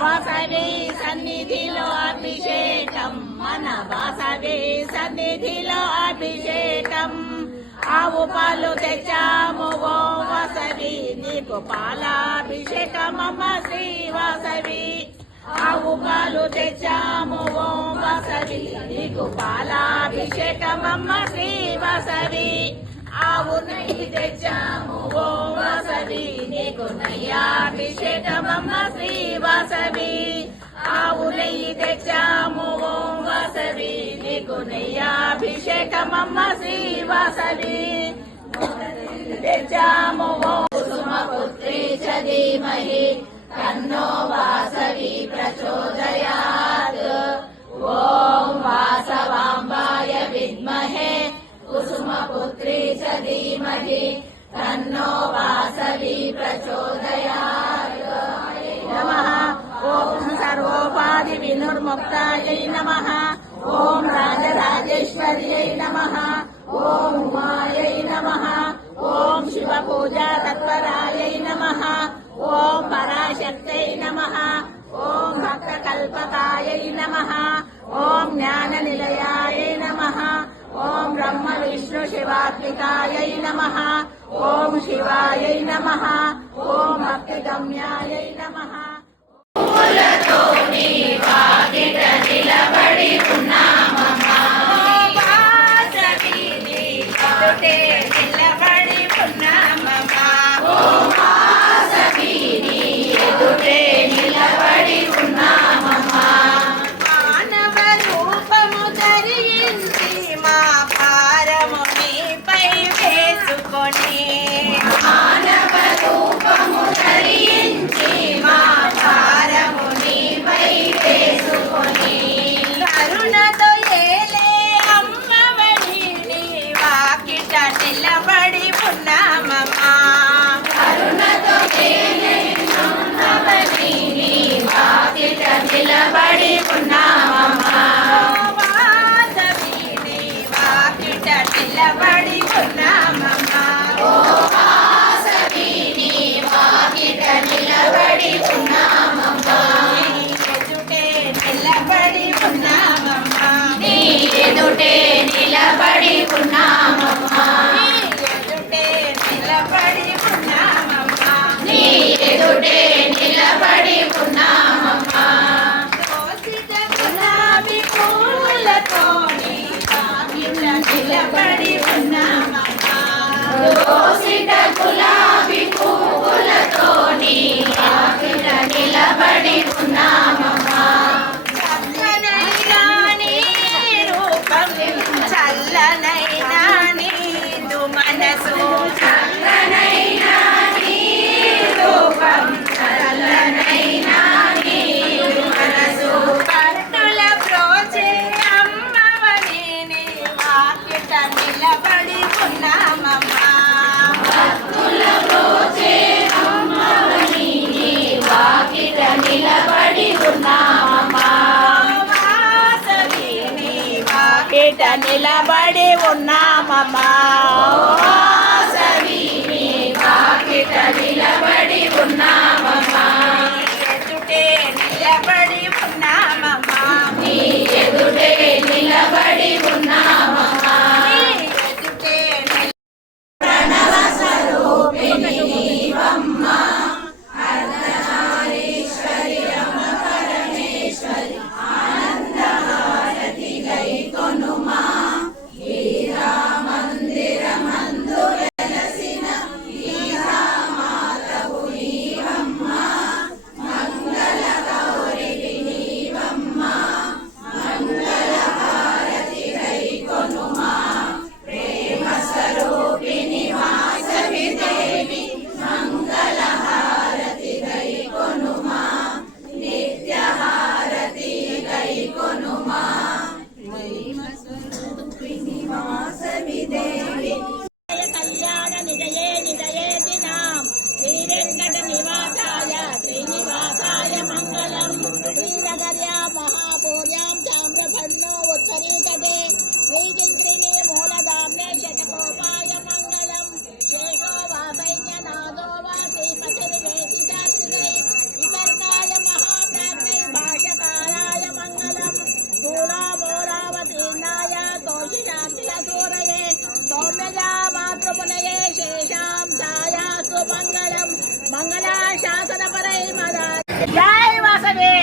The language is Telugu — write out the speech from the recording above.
వాసవి సన్నిధిలో అభిషేకం, మన వాసవి సన్నిధిలో అభిషేకం. ఆవు పాలు తెచ్చాము ఓ వాసవి, నీకు పాలాభిషేకమమ్మ శ్రీ వాసవి. ఆవు పాలు తెచ్చాము ఓ వాసవి, నీకు పాలాభిషేకమమ్మ శ్రీ వాసవి. ఆవు నెయ్యి తెచ్చాము ఓ వాసవి, నీకు నెయ్యాభిషేకమమ్మ శ్రీ వాసవి. ఆవు నెయ్యి తెచ్చాము ఓ వాసవి, నీకు నెయ్యాభిషేకమమ్మ శ్రీ వాసవి. తెచ్చాము ఓ కుసుమపుత్రి చదీమహి, తన్నో వాసవి ప్రచోదయాత్. ఓం వాసవాంబాయ విద్మహే కుసుమపుత్రి చదీమహి, తన్నో వాసవి ప్రచోదయాత్. నమః. ఓం సర్వోపాధి వినుర్ముక్తాయై నమః. ఓం రాజరాజేశ్వర్యై నమః. ఓం ఉమాయై నమః. ఓం శివపూజా తత్పరాయై నమః. ఓం పరాశక్తై నమః. ఓం భక్తకల్పకాయై నమః. ఓం జ్ఞాననిలయాయై నమః. ఓం బ్రహ్మ విష్ణు శివాత్మికాయై నమః. ఓం శివాయై నమః. ఓం భక్తిగమ్యాయై నమః. పూలతో నీ వాకిట నిలబడి ఉన్నామమ్మా, వాసవి నీ ఎదుటే నిలబడి ఉన్నామమ్మా. ఓ వాసవి నీ ఎదుటే నిలబడి ఉన్నామమ్మా. మానవ రూపము ధరించి మా భారము నీపై వేసుకొని, మానవ రూపము ధరించి మా భారము నీపై వేసుకొని, కరుణతో ఏలే అమ్మవని నీ వాకిట నిలబడి ఉన్నామమ్మా. కరుణతో ఏలే అమ్మవని నీ వాకిట నిలబడి ఉన్నామమ్మా. వాసవి నీ వాకిట నిలబడి ఉన్నామమ్మా. ఓ వాసవి నీ వాకిట నిలబడి ఉన్నామమ్మా. ఎదుటే నిలబడి ఉన్నామమ్మా. నీ ఎదుటే నిలబడి ఉన్నామమ్మా. ఎదుటే నిలబడి ఉన్నామమ్మా. నీ ఎదుటే నిలబడి ఉన్నామమ్మా. దోసిట గులాబీ పూలతో నీ వాకిట నిలబడి ఉన్నామమ్మా. దోసిట గులాబీ పూలతో నీ వాకిట నిలబడి ఉన్నామమ్మా. చల్లనైనా నీ రూపం, చల్లనైనా నీదు మనసు, చల్లనైనా నీ రూపం, చల్లనైనా నీదు మనసు. పట్టుల ప్రోచే అమ్మవని నీ వాకిట నిలబడి ఉన్నామమ్మా. భక్తుల ప్రోచే అమ్మవని నీ వాకిట నిలబడి ఉన్నామమ్మా. వాసవి నీ వాకిట నిలబడి ఉన్నామమ్మా. వాసవి నీ వాకిట నిలబడి ఉన్నామమ్మా. ఎదుటే నిలబడి ఉన్నామమ్మా. నీ ఎదుటే నిలబడి ఉన్నామమ్మా. ఎదుటే ప్రణవ స్వరూపిణి నీవమ్మ, అర్ధనారీశ్వరి అమ్మ పరమేశ్వరి, ఆనందహారతి గైకొనుమా. వీరా మందిరమందు జై వాసవి